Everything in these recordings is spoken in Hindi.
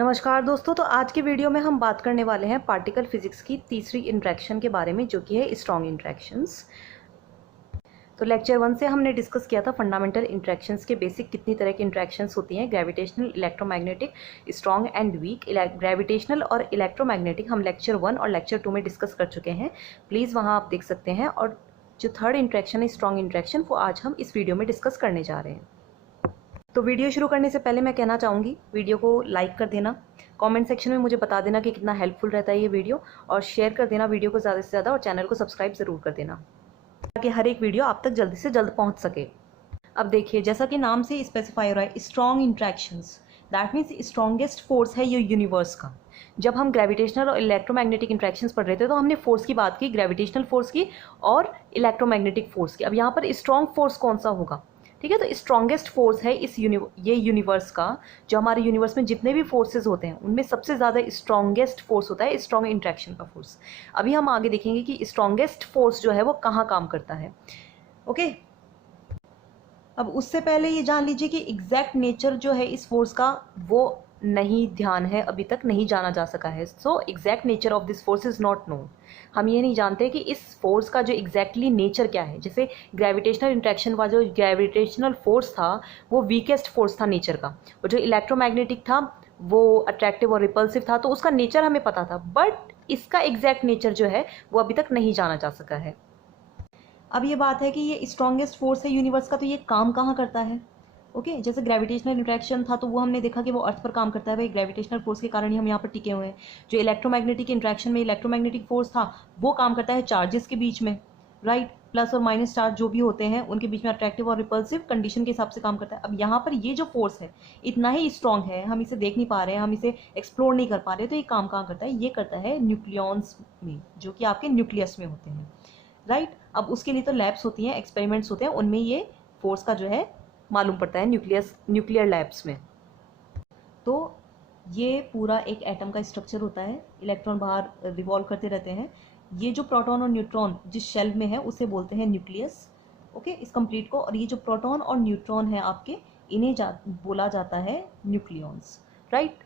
नमस्कार दोस्तों। तो आज की वीडियो में हम बात करने वाले हैं पार्टिकल फिजिक्स की तीसरी इंट्रैक्शन के बारे में, जो कि है स्ट्रॉन्ग इंट्रैक्शंस। तो लेक्चर 1 से हमने डिस्कस किया था फंडामेंटल इंट्रैक्शंस के बेसिक, कितनी तरह की इंट्रैक्शंस होती हैं, gravitational, electromagnetic, strong and weak. Gravitational और इलेक्ट्रोमैग्नेटिक हम लेक्चर 1 और लेक्चर 2 में डिस्कस कर चुके हैं, प्लीज़ वहाँ आप देख सकते हैं। और जो थर्ड इंट्रैक्शन है स्ट्रॉन्ग इंट्रैक्शन, वो आज हम इस वीडियो में डिस्कस करने जा रहे हैं। तो वीडियो शुरू करने से पहले मैं कहना चाहूँगी, वीडियो को लाइक कर देना, कमेंट सेक्शन में मुझे बता देना कि कितना हेल्पफुल रहता है ये वीडियो, और शेयर कर देना वीडियो को ज़्यादा से ज़्यादा, और चैनल को सब्सक्राइब ज़रूर कर देना ताकि हर एक वीडियो आप तक जल्दी से जल्द पहुँच सके। अब देखिए, जैसा कि नाम से स्पेसिफाई हो रहा है, strong interactions, that means strongest force है ये यूनिवर्स का। जब हम ग्रेविटेशनल और इलेक्ट्रोमैग्नेटिक इंट्रैक्शंस पढ़ रहे थे तो हमने फोर्स की बात की, ग्रेविटेशनल फोर्स की और इलेक्ट्रोमैग्नेटिक फोर्स की। अब यहाँ पर स्ट्रॉन्ग फोर्स कौन सा होगा? ठीक है, तो स्ट्रॉन्गेस्ट फोर्स है ये यूनिवर्स का। जो हमारे यूनिवर्स में जितने भी फोर्सेज होते हैं उनमें सबसे ज़्यादा स्ट्रॉन्गेस्ट फोर्स होता है स्ट्रॉन्ग इंट्रैक्शन का फोर्स। अभी हम आगे देखेंगे कि स्ट्रॉन्गेस्ट फोर्स जो है वो कहाँ काम करता है। ओके, अब उससे पहले ये जान लीजिए कि एग्जैक्ट नेचर जो है इस फोर्स का वो नहीं ध्यान है, अभी तक नहीं जाना जा सका है। So exact nature of this force is not known. हम ये नहीं जानते कि इस फोर्स का जो एग्जैक्टली नेचर क्या है। जैसे ग्रेविटेशनल इंट्रैक्शन का जो ग्रेविटेशनल फोर्स था वो वीकेस्ट फोर्स था नेचर का, और जो इलेक्ट्रोमैग्नेटिक था वो अट्रैक्टिव और रिपल्सिव था, तो उसका नेचर हमें पता था, बट इसका एग्जैक्ट नेचर जो है वो अभी तक नहीं जाना जा सका है। अब ये बात है कि ये स्ट्रॉन्गेस्ट फोर्स है यूनिवर्स का, तो ये काम कहाँ करता है? ओके, जैसे ग्रेविटेशनल इंट्रैक्शन था तो वो हमने देखा कि वो अर्थ पर काम करता है, भाई ग्रेविटेशनल फोर्स के कारण ही हम यहाँ पर टिके हुए हैं। जो इलेक्ट्रोमैग्नेटिक इंट्रैक्शन में इलेक्ट्रोमैग्नेटिक फोर्स था वो काम करता है चार्जेस के बीच में, राइट। प्लस और माइनस चार्ज जो भी होते हैं उनके बीच में अट्रैक्टिव और रिपल्सिव कंडीशन के हिसाब से काम करता है। अब यहाँ पर ये जो फोर्स है इतना ही स्ट्रॉन्ग है, हम इसे देख नहीं पा रहे हैं, हम इसे एक्सप्लोर नहीं कर पा रहे, तो ये काम कहाँ करता है? ये करता है न्यूक्लियॉन्स में, जो कि आपके न्यूक्लियस में होते हैं, राइट। अब उसके लिए तो लैब्स होती हैं, एक्सपेरिमेंट्स होते हैं, उनमें ये फोर्स का जो है मालूम पड़ता है, न्यूक्लियर लैब्स में। तो ये पूरा एक एटम का स्ट्रक्चर होता है, इलेक्ट्रॉन बाहर रिवॉल्व करते रहते हैं। ये जो प्रोटॉन और न्यूट्रॉन जिस शेल में है उसे बोलते हैं न्यूक्लियस, ओके, इस कंप्लीट को। और ये जो प्रोटॉन और न्यूट्रॉन है आपके, इन्हें बोला जाता है न्यूक्लियॉन्स, राइट।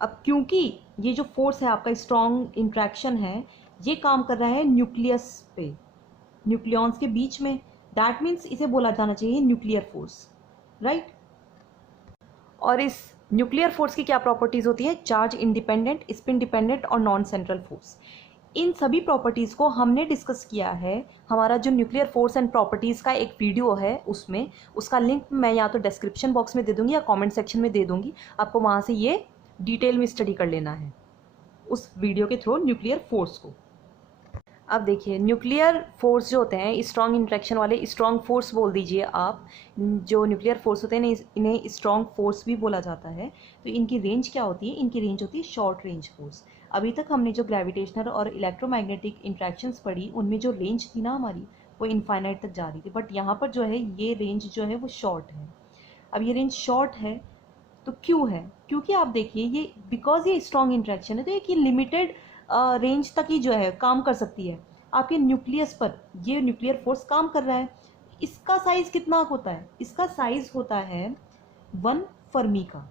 अब क्योंकि ये जो फोर्स है आपका स्ट्रॉन्ग इंट्रैक्शन है, ये काम कर रहा है न्यूक्लियस पे, न्यूक्लियॉन्स के बीच में, दैट मीन्स इसे बोला जाना चाहिए न्यूक्लियर फोर्स, राइट। और इस न्यूक्लियर फोर्स की क्या प्रॉपर्टीज होती है? चार्ज इंडिपेंडेंट, स्पिन डिपेंडेंट और नॉन सेंट्रल फोर्स। इन सभी प्रॉपर्टीज को हमने डिस्कस किया है। हमारा जो न्यूक्लियर फोर्स एंड प्रॉपर्टीज का एक वीडियो है उसमें, उसका लिंक मैं या तो डिस्क्रिप्शन बॉक्स में दे दूंगी या कमेंट सेक्शन में दे दूंगी, आपको वहां से ये डिटेल में स्टडी कर लेना है उस वीडियो के थ्रू न्यूक्लियर फोर्स को। अब देखिए, न्यूक्लियर फोर्स जो होते हैं स्ट्रॉन्ग इंट्रैक्शन वाले, स्ट्रॉन्ग फोर्स बोल दीजिए आप। जो न्यूक्लियर फोर्स होते हैं इन्हें स्ट्रॉन्ग फोर्स भी बोला जाता है। तो इनकी रेंज क्या होती है? इनकी रेंज होती है शॉर्ट रेंज फोर्स। अभी तक हमने जो ग्रेविटेशनल और इलेक्ट्रोमैग्नेटिक इंट्रैक्शंस पढ़ी उनमें जो रेंज थी ना हमारी, वो इनफाइनाइट तक जा रही थी, बट यहाँ पर जो है ये रेंज जो है वो शॉर्ट है। अब ये रेंज शॉर्ट है तो क्यों है? क्योंकि आप देखिए, ये बिकॉज ये स्ट्रॉन्ग इंट्रैक्शन है तो एक लिमिटेड रेंज तक ही जो है काम कर सकती है। आपके न्यूक्लियस पर ये न्यूक्लियर फोर्स काम कर रहा है। इसका साइज कितना होता है? इसका साइज होता है 1 फर्मी का।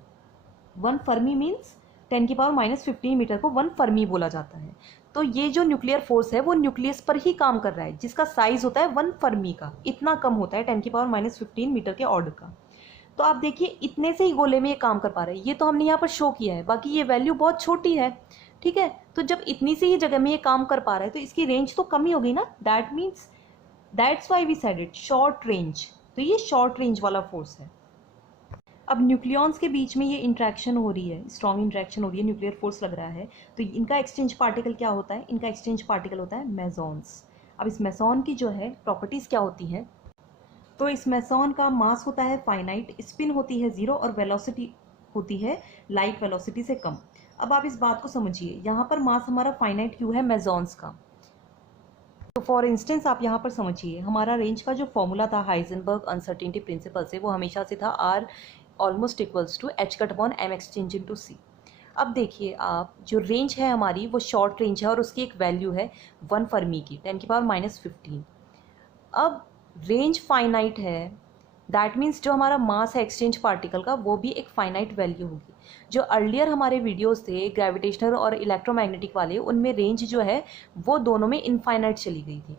1 फर्मी मीन्स 10⁻⁻15 मीटर को 1 फर्मी बोला जाता है। तो ये जो न्यूक्लियर फोर्स है वो न्यूक्लियस पर ही काम कर रहा है, जिसका साइज होता है 1 फर्मी का, इतना कम होता है 10⁻⁻15 मीटर के ऑर्डर का। तो आप देखिए, इतने से ही गोले में ये काम कर पा रहे हैं। ये तो हमने यहाँ पर शो किया है, बाकी ये वैल्यू बहुत छोटी है, ठीक है। तो जब इतनी सी ही जगह में ये काम कर पा रहा है तो इसकी रेंज तो कम ही हो गई ना। That means, that's why we said it short range. तो ये शॉर्ट रेंज वाला फोर्स है। अब न्यूक्लियॉन्स के बीच में ये इंट्रैक्शन हो रही है, स्ट्रॉन्ग इंट्रैक्शन हो रही है, न्यूक्लियर फोर्स लग रहा है, तो इनका एक्सचेंज पार्टिकल क्या होता है? इनका एक्सचेंज पार्टिकल होता है मेसॉन्स। अब इस मेसॉन की जो है प्रॉपर्टीज क्या होती हैं? तो इस मेसॉन का मास होता है फाइनाइट, स्पिन होती है 0 और वेलोसिटी होती है लाइट वेलोसिटी से कम। अब आप इस बात को समझिए, यहाँ पर मास हमारा फाइनाइट क्यों है मेसॉन्स का? तो फॉर इंस्टेंस आप यहाँ पर समझिए, हमारा रेंज का जो फॉर्मूला था हाइजेनबर्ग अनसर्टेनिटी प्रिंसिपल से, वो हमेशा से था R almost equals to H/m exchange into C। अब देखिए आप, जो रेंज है हमारी वो शॉर्ट रेंज है और उसकी एक वैल्यू है 1 फर्मी की 10⁻⁻15। अब रेंज फाइनाइट है दैट मीन्स जो हमारा मास है एक्सचेंज पार्टिकल का वो भी एक फाइनाइट वैल्यू होगी। जो अर्लियर हमारे वीडियोस थे ग्रेविटेशनल और इलेक्ट्रोमैग्नेटिक वाले, उनमें रेंज जो है वो दोनों में इनफाइनाइट चली गई थी।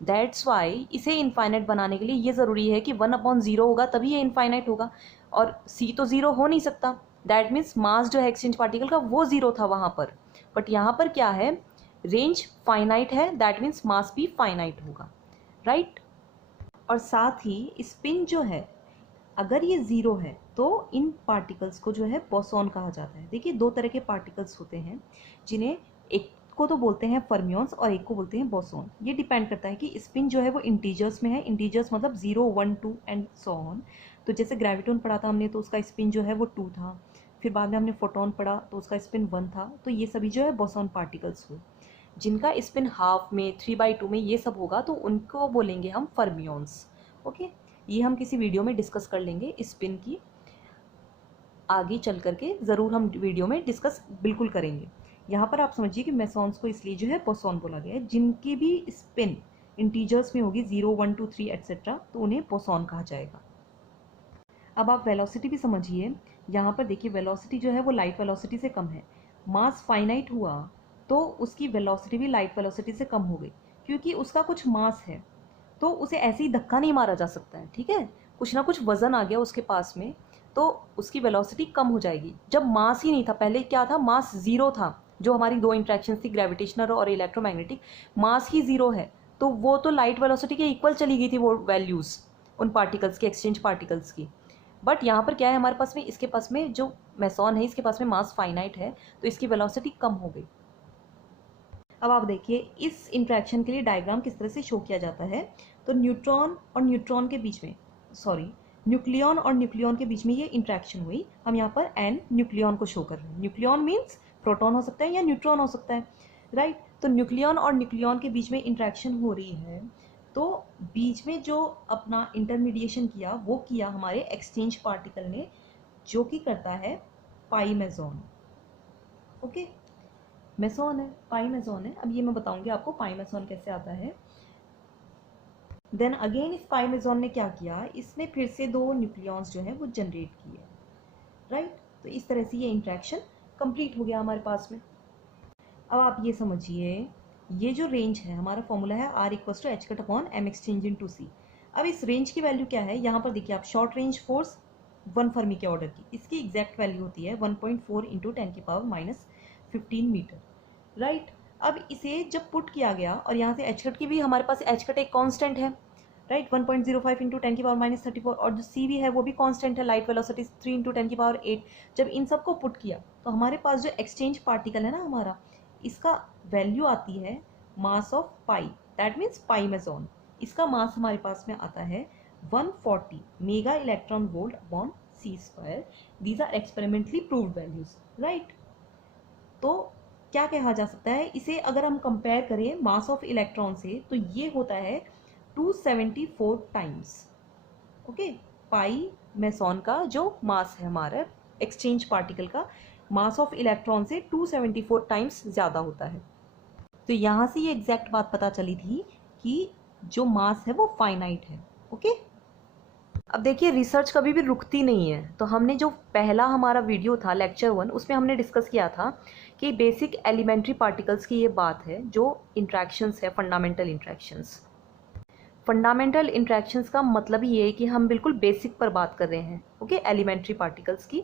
दैट्स वाई इसे इनफाइनाइट बनाने के लिए ये ज़रूरी है कि 1/0 होगा तभी ये इनफाइनाइट होगा, और c तो ज़ीरो हो नहीं सकता। दैट मीन्स मास जो है एक्सचेंज पार्टिकल का वो ज़ीरो था वहाँ पर, बट यहाँ पर क्या है, रेंज फाइनाइट है, दैट मीन्स मास भी फाइनाइट होगा, राइट। और साथ ही स्पिन जो है अगर ये ज़ीरो है तो इन पार्टिकल्स को जो है बोसॉन कहा जाता है। देखिए दो तरह के पार्टिकल्स होते हैं जिन्हें एक को तो बोलते हैं फर्मियंस और एक को बोलते हैं बोसॉन। ये डिपेंड करता है कि स्पिन जो है वो इंटीजर्स में है, इंटीजर्स मतलब 0, 1, 2 एंड सो ऑन। तो जैसे ग्रेविटॉन पढ़ा था हमने तो उसका स्पिन जो है वो 2 था, फिर बाद में हमने फोटोन पढ़ा तो उसका स्पिन 1 था। तो ये सभी जो है बोसॉन पार्टिकल्स हुए। जिनका स्पिन हाफ में 3/2 में ये सब होगा तो उनको बोलेंगे हम फर्मियंस। ओके, ये हम किसी वीडियो में डिस्कस कर लेंगे स्पिन की, आगे चल करके ज़रूर हम वीडियो में डिस्कस बिल्कुल करेंगे। यहाँ पर आप समझिए कि मेसॉन्स को इसलिए जो है बोसॉन बोला गया है, जिनकी भी स्पिन इंटीजर्स में होगी 0, 1, 2, 3 एट्सेट्रा, तो उन्हें बोसॉन कहा जाएगा। अब आप वेलोसिटी भी समझिए। यहाँ पर देखिए वेलोसिटी जो है वो लाइट वेलोसिटी से कम है। मास फाइनाइट हुआ तो उसकी वेलोसिटी भी लाइट वेलोसिटी से कम हो गई, क्योंकि उसका कुछ मास है तो उसे ऐसे ही धक्का नहीं मारा जा सकता है, ठीक है। कुछ ना कुछ वजन आ गया उसके पास में तो उसकी वेलोसिटी कम हो जाएगी। जब मास ही नहीं था, पहले क्या था, मास ज़ीरो था, जो हमारी दो इंट्रैक्शंस थी ग्रेविटेशनल और इलेक्ट्रोमैग्नेटिक, मास ही ज़ीरो है, तो वो तो लाइट वेलोसिटी के इक्वल चली गई थी वो वैल्यूज़ उन पार्टिकल्स की, एक्सचेंज पार्टिकल्स की। बट यहाँ पर क्या है, हमारे पास में इसके पास में जो मेसॉन है इसके पास में मास फाइनाइट है तो इसकी वेलोसिटी कम हो गई। अब आप देखिए इस इंट्रैक्शन के लिए डायग्राम किस तरह से शो किया जाता है। तो न्यूट्रॉन और न्यूट्रॉन के बीच में, सॉरी, न्यूक्लियॉन और न्यूक्लियॉन के बीच में ये इंट्रैक्शन हुई। हम यहाँ पर एन न्यूक्लियॉन को शो कर रहे हैं। न्यूक्लियॉन मीन्स प्रोटॉन हो सकता है या न्यूट्रॉन हो सकता है, राइट। तो न्यूक्लियॉन और न्यूक्लियॉन के बीच में इंट्रैक्शन हो रही है, तो बीच में जो अपना इंटरमीडिएशन किया वो किया हमारे एक्सचेंज पार्टिकल ने, जो कि करता है पाई मेसॉन। ओके, मेसॉन है, पाई मेसॉन है। अब ये मैं बताऊंगी आपको पाई मेसॉन कैसे आता है। देन अगेन इस पाई मेसॉन ने क्या किया, इसने फिर से दो न्यूक्लियॉन्स जो है वो जनरेट किए, राइट। तो इस तरह से ये इंट्रैक्शन कंप्लीट हो गया हमारे पास में। अब आप ये समझिए, ये जो रेंज है हमारा फॉर्मूला है R=H/m एक्सचेंज इन टू सी। अब इस रेंज की वैल्यू क्या है, यहाँ पर देखिए आप, शॉर्ट रेंज फोर्स 1 फर्मी के ऑर्डर की, इसकी एग्जैक्ट वैल्यू होती है 1.4 × 10⁻⁻15 मीटर, राइट। अब इसे जब पुट किया गया और यहाँ से h की भी हमारे पास h एक कांस्टेंट है, राइट, 1.05 × 10⁻⁻34, और जो c भी है वो भी कांस्टेंट है, लाइट वेलोसिटी 3 × 10⁸। जब इन सबको पुट किया तो हमारे पास जो एक्सचेंज पार्टिकल है ना हमारा, इसका वैल्यू आती है mass of pi, that means pi meson. इसका मास हमारे पास में आता है 140 mega electron volt upon c²। These are experimentally proved values, right. तो क्या कहा जा सकता है इसे, अगर हम कंपेयर करें मास ऑफ इलेक्ट्रॉन से, तो ये होता है 274 टाइम्स। ओके, पाई मेसॉन का जो मास है हमारा एक्सचेंज पार्टिकल का, मास ऑफ इलेक्ट्रॉन से 274 टाइम्स ज़्यादा होता है। तो यहाँ से ये एग्जैक्ट बात पता चली थी कि जो मास है वो फाइनाइट है। ओके, अब देखिए रिसर्च कभी भी रुकती नहीं है। तो हमने जो पहला हमारा वीडियो था लेक्चर 1, उसमें हमने डिस्कस किया था कि बेसिक एलिमेंट्री पार्टिकल्स की ये बात है, जो इंट्रैक्शंस है फंडामेंटल इंट्रैक्शंस। फंडामेंटल इंट्रैक्शंस का मतलब ये है कि हम बिल्कुल बेसिक पर बात कर रहे हैं, ओके, एलिमेंट्री पार्टिकल्स की,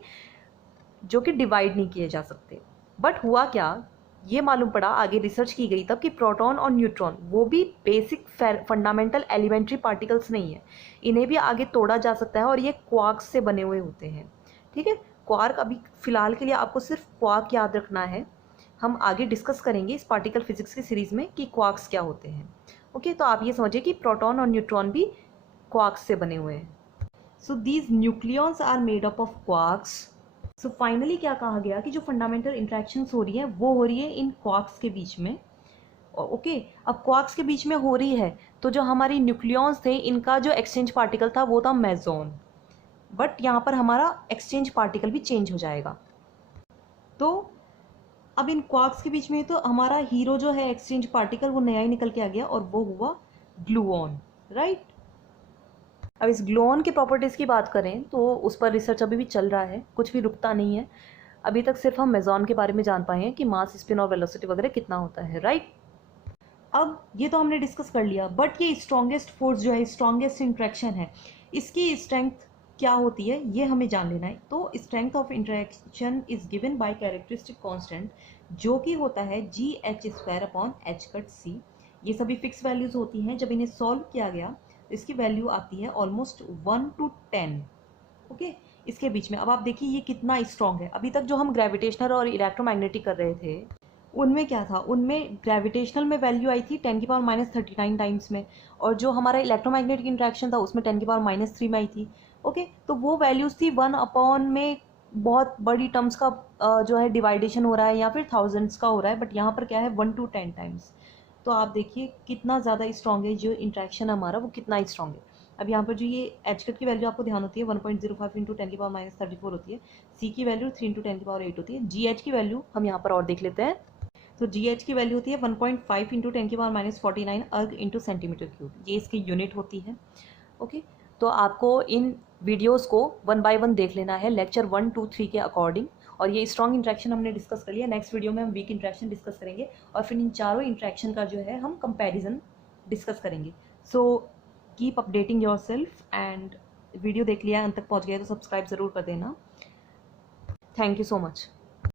जो कि डिवाइड नहीं किए जा सकते। बट हुआ क्या, ये मालूम पड़ा, आगे रिसर्च की गई तब, कि प्रोटॉन और न्यूट्रॉन वो भी बेसिक फंडामेंटल एलिमेंट्री पार्टिकल्स नहीं है, इन्हें भी आगे तोड़ा जा सकता है और ये क्वार्क्स से बने हुए होते हैं, ठीक है। क्वार्क अभी फ़िलहाल के लिए आपको सिर्फ क्वार्क याद रखना है, हम आगे डिस्कस करेंगे इस पार्टिकल फिजिक्स की सीरीज़ में कि क्वार्क्स क्या होते हैं। ओके, तो आप ये समझिए कि प्रोटॉन और न्यूट्रॉन भी क्वार्क्स से बने हुए हैं। So these nucleons are made up of quarks. So finally क्या कहा गया कि जो फंडामेंटल इंट्रैक्शंस हो रही हैं वो हो रही है इन क्वार्क्स के बीच में। ओके, अब क्वार्क्स के बीच में हो रही है तो जो हमारी न्यूक्लियॉन्स थे इनका जो एक्सचेंज पार्टिकल था वो था मेसॉन, बट यहाँ पर हमारा एक्सचेंज पार्टिकल भी चेंज हो जाएगा। तो अब इन क्वार्क्स के बीच में तो हमारा हीरो जो है एक्सचेंज पार्टिकल वो नया ही निकल के आ गया और वो हुआ ग्लूऑन, राइट। अब इस ग्लूऑन के प्रॉपर्टीज़ की बात करें तो उस पर रिसर्च अभी भी चल रहा है, कुछ भी रुकता नहीं है। अभी तक सिर्फ हम मेज़ॉन के बारे में जान पाए हैं कि मास, स्पिन और वेलोसिटी वगैरह कितना होता है, राइट। अब ये तो हमने डिस्कस कर लिया, बट ये स्ट्रॉन्गेस्ट फोर्स जो है, स्ट्रॉन्गेस्ट इंट्रैक्शन है, इसकी स्ट्रेंथ क्या होती है ये हमें जान लेना है। तो strength of interaction is given by characteristic constant, जो कि होता है G H square upon H cut C. ये सभी फिक्स वैल्यूज होती हैं। जब इन्हें सॉल्व किया गया तो इसकी वैल्यू आती है ऑलमोस्ट 1 to 10, ओके, इसके बीच में। अब आप देखिए ये कितना स्ट्रॉन्ग है। अभी तक जो हम ग्रेविटेशनल और इलेक्ट्रोमैग्नेटिक कर रहे थे उनमें क्या था, उनमें ग्रेविटेशनल में वैल्यू आई थी 10⁻39 टाइम्स में, और जो हमारा इलेक्ट्रोमैग्नेटिक इंट्रैक्शन था उसमें 10⁻³ में आई थी, ओके। तो वो वैल्यूज़ थी 1 में बहुत बड़ी टर्म्स का जो है डिवाइडेशन हो रहा है या फिर थाउजेंड्स का हो रहा है, बट यहाँ पर क्या है 1 to 10 टाइम्स। तो आप देखिए कितना ज़्यादा स्ट्रॉन्ग है, जो इंट्रैक्शन हमारा वो कितना स्ट्रॉन्ग है। अब यहाँ पर जो ये एच कट की वैल्यू आपको ध्यान होती है 1.05 इंटू 10⁻34 होती है, सी की वैल्यू 3 इंटू 10⁸ होती है, जी एच की वैल्यू हम यहाँ पर और देख लेते हैं। तो जी एच की वैल्यू होती है 1.5 इंटू 10⁻49 अर्ग इंटू सेंटीमीटर क्यूब, ये इसकी यूनिट होती है, ओके। तो आपको इन वीडियोस को 1 by 1 देख लेना है लेक्चर 1, 2, 3 के अकॉर्डिंग। और ये स्ट्रॉन्ग इंट्रैक्शन हमने डिस्कस कर लिया। नेक्स्ट वीडियो में हम वीक इंट्रैक्शन डिस्कस करेंगे और फिर इन चारों इंट्रैक्शन का जो है हम कंपैरिजन डिस्कस करेंगे। So keep updating your self, and video देख लिया, अंत तक पहुँच गया तो सब्सक्राइब ज़रूर कर देना। Thank you so much.